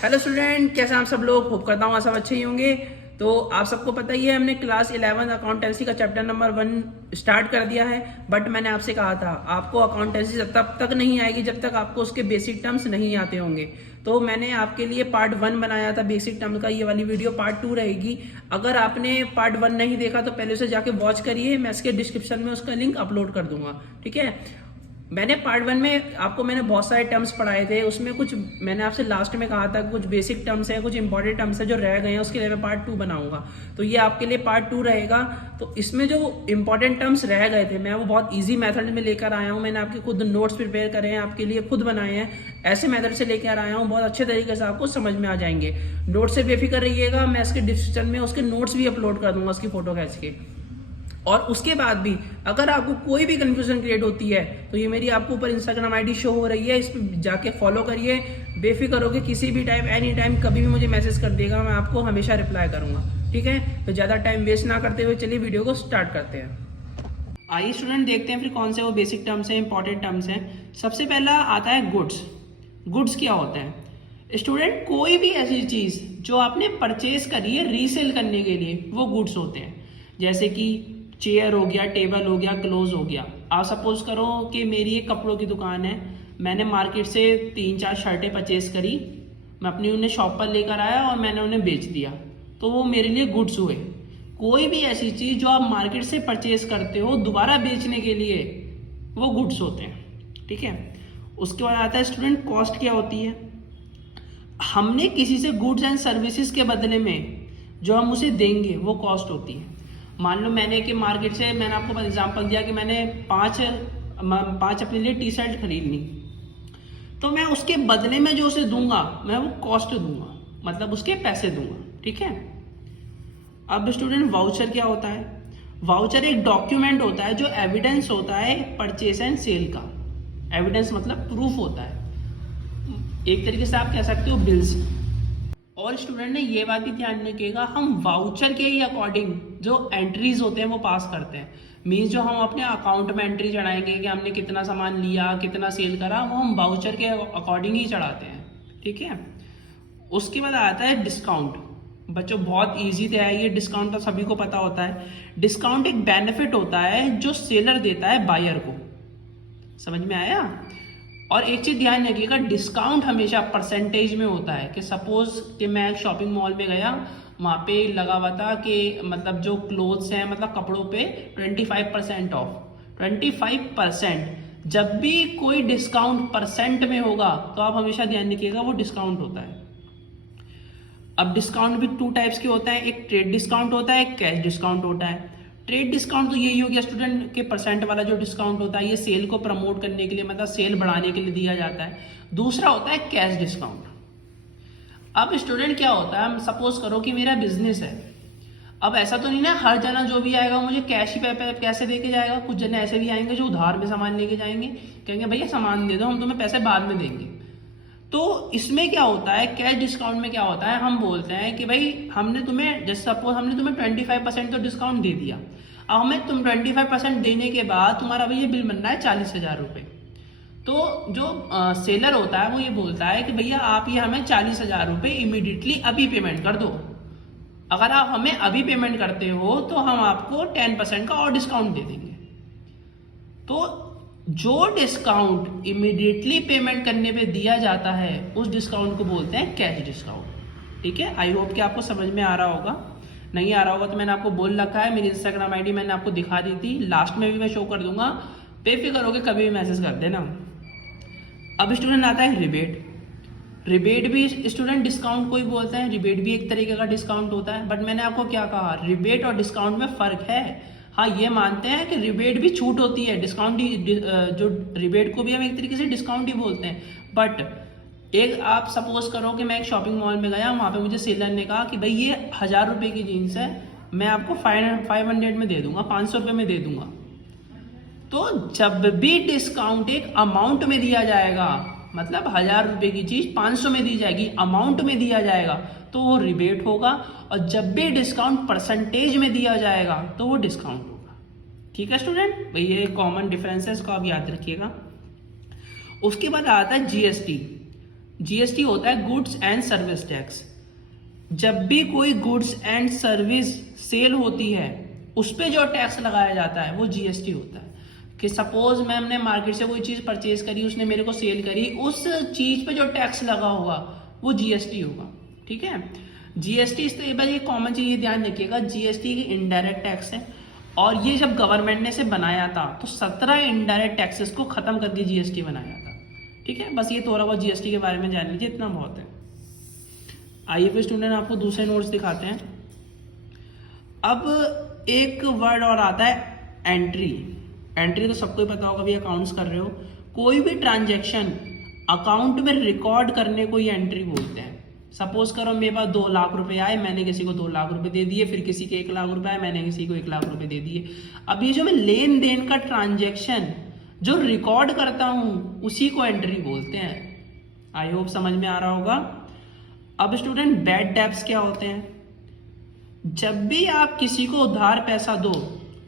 Hello student, कैसे आप सब लोग? होप करता हूँ आप सब अच्छे ही होंगे। तो आप सबको पता ही है, हमने क्लास 11 अकाउंटेंसी का चैप्टर नंबर 1 स्टार्ट कर दिया है। बट मैंने आपसे कहा था आपको अकाउंटेंसी तब तक नहीं आएगी जब तक आपको उसके बेसिक टर्म्स नहीं आते होंगे। तो मैंने आपके लिए पार्ट 1 बनाया था बेसिक टर्म का। ये वाली वीडियो पार्ट 2 रहेगी। अगर आपने पार्ट 1 नहीं देखा तो पहले उसे जाके वॉच करिए। मैं इसके डिस्क्रिप्शन में उसका लिंक अपलोड कर दूंगा, ठीक है। मैंने पार्ट 1 में आपको मैंने बहुत सारे टर्म्स पढ़ाए थे। उसमें कुछ मैंने आपसे लास्ट में कहा था कुछ बेसिक टर्म्स हैं, कुछ इंपॉर्टेंट टर्म्स हैं जो रह गए हैं, उसके लिए मैं पार्ट 2 बनाऊंगा। तो ये आपके लिए पार्ट 2 रहेगा। तो इसमें जो इंपॉर्टेंट टर्म्स रह गए थे मैं वो बहुत ईजी मेथड में लेकर आया हूँ। मैंने आपके खुद नोट्स प्रिपेयर करे हैं, आपके लिए खुद बनाए हैं। ऐसे मेथड से लेकर आया हूँ, बहुत अच्छे तरीके से आपको समझ में आ जाएंगे। नोट से बेफिक्र रहिएगा, मैं इसके डिस्क्रिप्शन में उसके नोट्स भी अपलोड कर दूंगा, उसकी फोटो खींच के। और उसके बाद भी अगर आपको कोई भी कंफ्यूजन क्रिएट होती है तो ये मेरी आपको ऊपर इंस्टाग्राम आईडी शो हो रही है, इस पर जाके फॉलो करिए। बेफिक्र होकर किसी भी टाइम, एनी टाइम, कभी भी मुझे मैसेज कर देगा, मैं आपको हमेशा रिप्लाई करूंगा, ठीक है। तो ज़्यादा टाइम वेस्ट ना करते हुए चलिए वीडियो को स्टार्ट करते हैं। आइए स्टूडेंट, देखते हैं फिर कौन से वो बेसिक टर्म्स हैं, इंपॉर्टेंट टर्म्स हैं। सबसे पहला आता है गुड्स। गुड्स क्या होता है स्टूडेंट? कोई भी ऐसी चीज़ जो आपने परचेज करी है रीसेल करने के लिए, वो गुड्स होते हैं। जैसे कि चेयर हो गया, टेबल हो गया, क्लोज हो गया। आप सपोज करो कि मेरी एक कपड़ों की दुकान है, मैंने मार्केट से 3-4 शर्टें परचेज करी, मैं अपनी उन्हें शॉप पर लेकर आया और मैंने उन्हें बेच दिया, तो वो मेरे लिए गुड्स हुए। कोई भी ऐसी चीज़ जो आप मार्केट से परचेज करते हो दोबारा बेचने के लिए, वो गुड्स होते हैं, ठीक है। उसके बाद आता है स्टूडेंट कॉस्ट। क्या होती है? हमने किसी से गुड्स एंड सर्विसेज के बदले में जो हम उसे देंगे वो कॉस्ट होती है। मान लो मैंने कि मार्केट से, मैंने आपको एग्जांपल दिया कि मैंने पांच अपने लिए टी शर्ट खरीद ली, तो मैं उसके बदले में जो उसे दूंगा मैं वो कॉस्ट दूंगा, मतलब उसके पैसे दूंगा, ठीक है। अब स्टूडेंट वाउचर क्या होता है? वाउचर एक डॉक्यूमेंट होता है जो एविडेंस होता है परचेस एंड सेल का। एविडेंस मतलब प्रूफ होता है, एक तरीके से आप कह सकते हो बिल्स। और स्टूडेंट ने ये बात भी ध्यान रखिएगा, हम वाउचर के ही अकॉर्डिंग जो एंट्रीज होते हैं वो पास करते हैं। मीन्स जो हम अपने अकाउंट में एंट्री चढ़ाएंगे कि हमने कितना सामान लिया, कितना सेल करा, वो हम वाउचर के अकॉर्डिंग ही चढ़ाते हैं, ठीक है। उसके बाद आता है डिस्काउंट। बच्चों बहुत ईजी तो है ये, डिस्काउंट तो सभी को पता होता है। डिस्काउंट एक बेनिफिट होता है जो सेलर देता है बायर को। समझ में आया? और एक चीज ध्यान रखिएगा, डिस्काउंट हमेशा परसेंटेज में होता है। कि सपोज कि मैं एक शॉपिंग मॉल में गया, वहां पे लगा हुआ था कि मतलब जो क्लोथ्स हैं, मतलब कपड़ों पे 25% ऑफ। 25%, जब भी कोई डिस्काउंट परसेंट में होगा तो आप हमेशा ध्यान रखिएगा वो डिस्काउंट होता है। अब डिस्काउंट भी 2 टाइप्स के होता है, एक ट्रेड डिस्काउंट होता है, एक कैश डिस्काउंट होता है। ट्रेड डिस्काउंट तो यही हो गया स्टूडेंट के परसेंट वाला जो डिस्काउंट होता है, ये सेल को प्रमोट करने के लिए, मतलब सेल बढ़ाने के लिए दिया जाता है। दूसरा होता है कैश डिस्काउंट। अब स्टूडेंट क्या होता है, सपोज करो कि मेरा बिजनेस है। अब ऐसा तो नहीं ना हर जना जो भी आएगा मुझे कैश ही पैसे दे के जाएगा। कुछ जने ऐसे भी आएंगे जो उधार में सामान लेके जाएंगे, कहेंगे भैया सामान दे दो, हम तुम्हें पैसे बाद में देंगे। तो इसमें क्या होता है, कैश डिस्काउंट में क्या होता है, हम बोलते हैं कि भाई हमने तुम्हें, जैसे सपोज हमने तुम्हें 25% तो डिस्काउंट दे दिया। अब हमें तुम 25% देने के बाद तुम्हारा भैया बिल बन रहा है 40,000 रुपये। तो जो सेलर होता है वो ये बोलता है कि भैया आप ये हमें 40,000 रुपये इमीडिएटली अभी पेमेंट कर दो। अगर आप हमें अभी पेमेंट करते हो तो हम आपको 10% का और डिस्काउंट दे देंगे। तो जो डिस्काउंट इमीडिएटली पेमेंट करने पे दिया जाता है उस डिस्काउंट को बोलते हैं कैश डिस्काउंट, ठीक है। आई होप कि आपको समझ में आ रहा होगा। नहीं आ रहा होगा तो मैंने आपको बोल रखा है, मेरी इंस्टाग्राम आईडी मैंने आपको दिखा दी थी, लास्ट में भी मैं शो कर दूंगा, बेफिक्र होकर कभी भी मैसेज कर देना। अब स्टूडेंट आता है रिबेट। रिबेट भी स्टूडेंट डिस्काउंट को ही बोलते हैं, रिबेट भी एक तरीके का डिस्काउंट होता है। बट मैंने आपको क्या कहा, रिबेट और डिस्काउंट में फर्क है। हाँ, ये मानते हैं कि रिबेट भी छूट होती है, डिस्काउंट ही, जो रिबेट को भी हम एक तरीके से डिस्काउंट ही बोलते हैं। बट एक आप सपोज करो कि मैं एक शॉपिंग मॉल में गया, वहां पे मुझे सेलर ने कहा कि भाई ये 1,000 रुपए की जीन्स है, मैं आपको 500 में दे दूंगा, 500 रुपये में दे दूंगा। तो जब भी डिस्काउंट एक अमाउंट में दिया जाएगा, मतलब 1,000 रुपए की चीज 500 में दी जाएगी, अमाउंट में दिया जाएगा, तो वो रिबेट होगा। और जब भी डिस्काउंट परसेंटेज में दिया जाएगा तो वो डिस्काउंट होगा, ठीक है स्टूडेंट। भाई ये कॉमन डिफरेंसेस को आप याद रखिएगा। उसके बाद आता है जीएसटी। जीएसटी होता है गुड्स एंड सर्विस टैक्स। जब भी कोई गुड्स एंड सर्विस सेल होती है उस पे जो टैक्स लगाया जाता है वो जीएसटी होता है। कि सपोज मैंने मार्केट से कोई चीज परचेज करी, उसने मेरे को सेल करी, उस चीज पे जो टैक्स लगा होगा वो जीएसटी होगा। ठीक है, जीएसटी इस तरह ये कॉमन चीज, ये ध्यान रखिएगा, जीएसटी की इनडायरेक्ट टैक्स है और ये जब गवर्नमेंट ने इसे बनाया था तो 17 इनडायरेक्ट टैक्सेस को खत्म करके जीएसटी बनाया था। ठीक है, बस ये थोड़ा बहुत जीएसटी के बारे में जान लीजिए, इतना बहुत है। आइए फिर स्टूडेंट आपको दूसरे नोट्स दिखाते हैं। अब एक वर्ड और आता है एंट्री। एंट्री तो सबको ही पता होगा, भी अकाउंट्स कर रहे हो, कोई भी ट्रांजैक्शन अकाउंट में रिकॉर्ड करने को ही एंट्री बोलते हैं। सपोज करो मेरे पास 2 लाख रुपए आए, मैंने किसी को 2 लाख रुपए दे दिए, फिर किसी के 1 लाख रुपए आए, मैंने किसी को 1 लाख रुपए दे दिए। अब ये जो मैं लेन देन का ट्रांजैक्शन जो रिकॉर्ड करता हूं उसी को एंट्री बोलते हैं। आई होप समझ में आ रहा होगा। अब स्टूडेंट बैड डेब्ट्स क्या होते हैं? जब भी आप किसी को उधार पैसा दो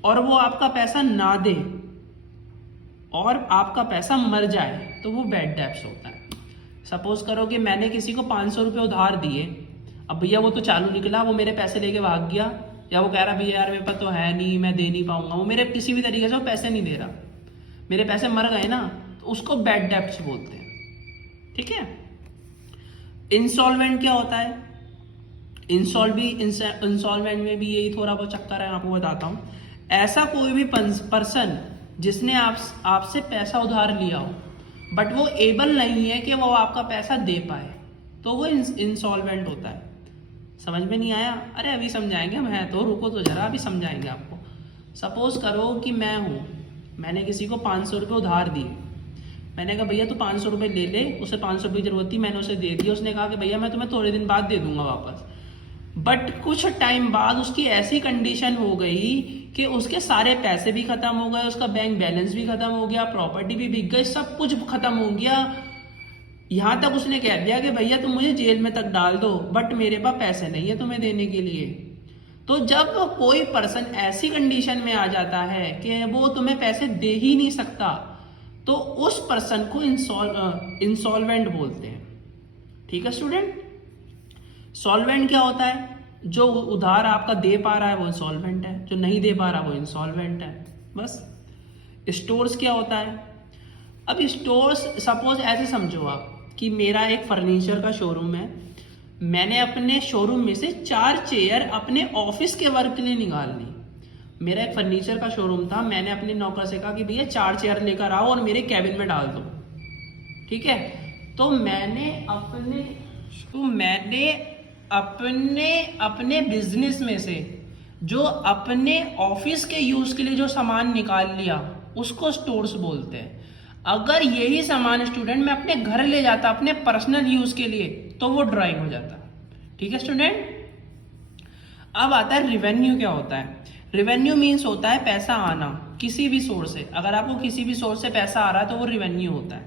और वो आपका पैसा ना दे और आपका पैसा मर जाए तो वो बैड डेब्ट्स होता है। सपोज करो कि मैंने किसी को 500 रुपये उधार दिए, अब भैया वो तो चालू निकला, वो मेरे पैसे लेके भाग गया, या वो कह रहा भैया यार मेरे पास तो है नहीं, मैं दे नहीं पाऊंगा, वो मेरे किसी भी तरीके से वो पैसे नहीं दे रहा, मेरे पैसे मर गए ना, तो उसको बैड डेब्ट्स बोलते हैं। ठीक है, इंस्टॉलमेंट क्या होता है? इंस्टॉलमेंट में भी यही थोड़ा बहुत चक्कर है, आपको बताता हूँ। ऐसा कोई भी पर्सन जिसने आपसे पैसा उधार लिया हो बट वो एबल नहीं है कि वो आपका पैसा दे पाए, तो वो इंसॉल्वेंट होता है। समझ में नहीं आया? अरे अभी समझाएंगे हम, हैं तो रुको तो जरा, अभी समझाएंगे आपको। सपोज करो कि मैं हूँ, मैंने किसी को 500 रुपये उधार दिए, मैंने कहा भैया तू 500 रुपये ले ले, उसे 500 रुपये की जरूरत थी, मैंने उसे दे दिया, उसने कहा कि भैया मैं तुम्हें थोड़े दिन बाद दे दूंगा वापस। बट कुछ टाइम बाद उसकी ऐसी कंडीशन हो गई कि उसके सारे पैसे भी खत्म हो गए, उसका बैंक बैलेंस भी खत्म हो गया, प्रॉपर्टी भी बिक गई, सब कुछ खत्म हो गया। यहां तक उसने कह दिया कि भैया तुम मुझे जेल में तक डाल दो, बट मेरे पास पैसे नहीं है तुम्हें देने के लिए। तो जब कोई पर्सन ऐसी कंडीशन में आ जाता है कि वो तुम्हें पैसे दे ही नहीं सकता, तो उस पर्सन को इंसॉल्वेंट बोलते हैं। ठीक है स्टूडेंट, सॉल्वेंट क्या होता है? जो उधार आपका दे पा रहा है वो इंसॉल्वेंट है, जो नहीं दे पा रहा वो इंसॉल्वेंट है, बस। स्टोर्स क्या होता है? अब स्टोर्स सपोज ऐसे समझो आप कि मेरा एक फर्नीचर का शोरूम है, मैंने अपने शोरूम में से 4 चेयर अपने ऑफिस के वर्क के लिए निकाल ली। मेरा एक फर्नीचर का शोरूम था, मैंने अपने नौकर से कहा कि भैया 4 चेयर लेकर आओ और मेरे कैबिन में डाल दो। ठीक है, तो मैंने अपने बिजनेस में से जो अपने ऑफिस के यूज के लिए जो सामान निकाल लिया उसको स्टोर्स बोलते हैं। अगर यही सामान स्टूडेंट मैं अपने घर ले जाता अपने पर्सनल यूज के लिए तो वो ड्राइंग हो जाता। ठीक है स्टूडेंट, अब आता है रिवेन्यू। क्या होता है? रिवेन्यू मीन्स होता है पैसा आना किसी भी सोर्स से। अगर आपको किसी भी सोर्स से पैसा आ रहा है तो वो रिवेन्यू होता है।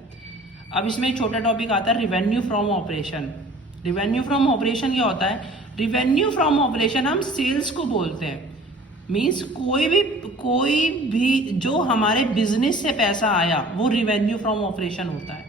अब इसमें एक छोटा टॉपिक आता है revenue from operation. Revenue from operation क्या होता है? रिवेन्यू फ्रॉम ऑपरेशन हम सेल्स को बोलते हैं। मीन्स कोई भी जो हमारे बिजनेस से पैसा आया वो रिवेन्यू फ्रॉम ऑपरेशन होता है।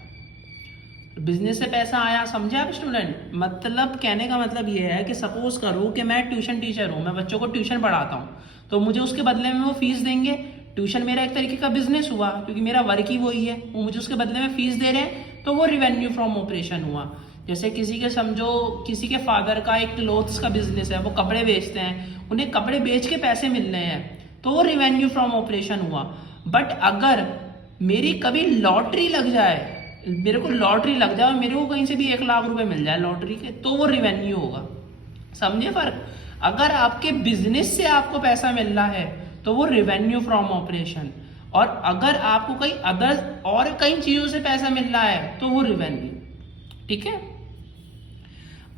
बिजनेस से पैसा आया, समझे आप स्टूडेंट? मतलब कहने का मतलब ये है कि सपोज करो कि मैं ट्यूशन टीचर हूँ, मैं बच्चों को ट्यूशन पढ़ाता हूँ, तो मुझे उसके बदले में वो फीस देंगे। ट्यूशन मेरा एक तरीके का बिजनेस हुआ क्योंकि मेरा वर्क ही वही है, वो मुझे उसके बदले में फीस दे रहे हैं, तो वो रिवेन्यू फ्रॉम ऑपरेशन हुआ। जैसे किसी के फादर का एक क्लोथ्स का बिजनेस है, वो कपड़े बेचते हैं, उन्हें कपड़े बेच के पैसे मिल रहे हैं, तो वो रिवेन्यू फ्रॉम ऑपरेशन हुआ। बट अगर मेरी कभी लॉटरी लग जाए, मेरे को लॉटरी लग जाए और मेरे को कहीं से भी 1 लाख रुपए मिल जाए लॉटरी के, तो वो रिवेन्यू होगा। समझे फर्क? अगर आपके बिजनेस से आपको पैसा मिल रहा है तो वो रिवेन्यू फ्रॉम ऑपरेशन, और अगर आपको कहीं अदर और कई चीजों से पैसा मिल रहा है तो वो रिवेन्यू। ठीक है,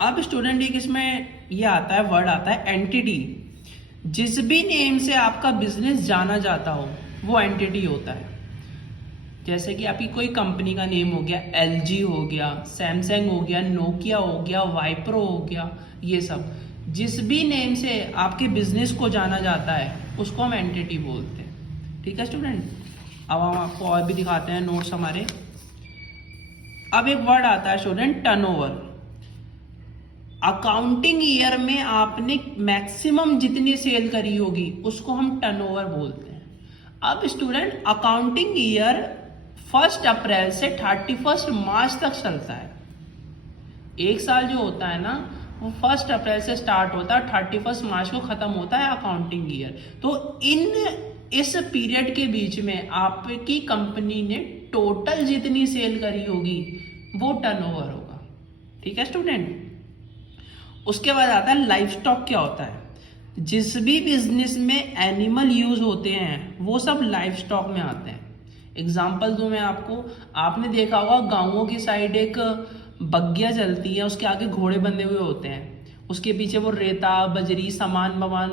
अब स्टूडेंट एक इसमें ये आता है, वर्ड आता है एंटिटी। जिस भी नेम से आपका बिजनेस जाना जाता हो वो एंटिटी होता है। जैसे कि आपकी कोई कंपनी का नेम हो गया, LG हो गया, सैमसंग हो गया, नोकिया हो गया, वाइप्रो हो गया, ये सब जिस भी नेम से आपके बिजनेस को जाना जाता है उसको हम एंटिटी बोलते हैं। ठीक है स्टूडेंट, अब हम आपको और भी दिखाते हैं नोट्स हमारे। अब एक वर्ड आता है स्टूडेंट, टर्नओवर। अकाउंटिंग ईयर में आपने मैक्सिमम जितनी सेल करी होगी उसको हम टर्नओवर बोलते हैं। अब स्टूडेंट अकाउंटिंग ईयर 1 अप्रैल से 31 मार्च तक चलता है। एक साल जो होता है ना वो 1 अप्रैल से स्टार्ट होता है, 31 मार्च को खत्म होता है अकाउंटिंग ईयर। तो इस पीरियड के बीच में आपकी कंपनी ने टोटल जितनी सेल करी होगी वो टर्नओवर होगा। ठीक है स्टूडेंट। उसके बाद आता है लाइफ स्टॉक। क्या होता है? जिस भी बिजनेस में एनिमल यूज होते हैं वो सब लाइफ स्टॉक में आते हैं। एग्जाम्पल दूं मैं आपको, आपने देखा होगा गांवों की साइड एक बग्गियां चलती है, उसके आगे घोड़े बंधे हुए होते हैं, उसके पीछे वो रेता बजरी सामान बमान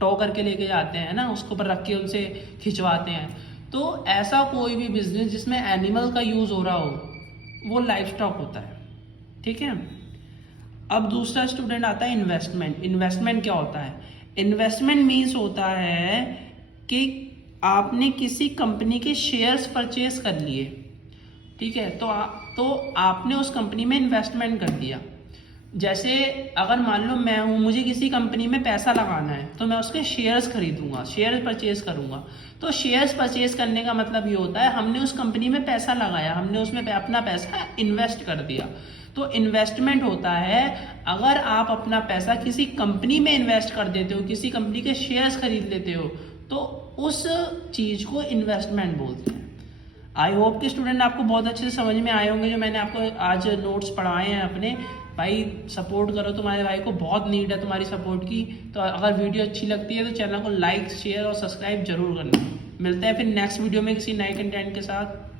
टो करके लेके जाते हैं ना, उसके ऊपर रख के उनसे खिंचवाते हैं। तो ऐसा कोई भी बिजनेस जिसमें एनिमल का यूज हो रहा हो वो लाइफ स्टॉक होता है। ठीक है। अब दूसरा स्टूडेंट आता है इन्वेस्टमेंट। इन्वेस्टमेंट क्या होता है? इन्वेस्टमेंट मीन्स होता है कि आपने किसी कंपनी के शेयर्स परचेज कर लिए। ठीक है। तो आपने उस कंपनी में इन्वेस्टमेंट कर दिया। जैसे अगर मान लो मैं हूं, मुझे किसी कंपनी में पैसा लगाना है तो मैं उसके शेयर्स खरीदूंगा, शेयर्स परचेज करूंगा। तो शेयर्स परचेज करने का मतलब ये होता है हमने उस कंपनी में पैसा लगाया, हमने उसमें अपना पैसा इन्वेस्ट कर दिया। तो इन्वेस्टमेंट होता है अगर आप अपना पैसा किसी कंपनी में इन्वेस्ट कर देते हो, किसी कंपनी के शेयर्स खरीद लेते हो, तो उस चीज को इन्वेस्टमेंट बोलते हैं। आई होप कि स्टूडेंट आपको बहुत अच्छे से समझ में आए होंगे जो मैंने आपको आज नोट्स पढ़ाए हैं अपने। भाई सपोर्ट करो, तुम्हारे भाई को बहुत नीड है तुम्हारी सपोर्ट की। तो अगर वीडियो अच्छी लगती है तो चैनल को लाइक शेयर और सब्सक्राइब जरूर करना। मिलते हैं फिर नेक्स्ट वीडियो में किसी नए कंटेंट के साथ।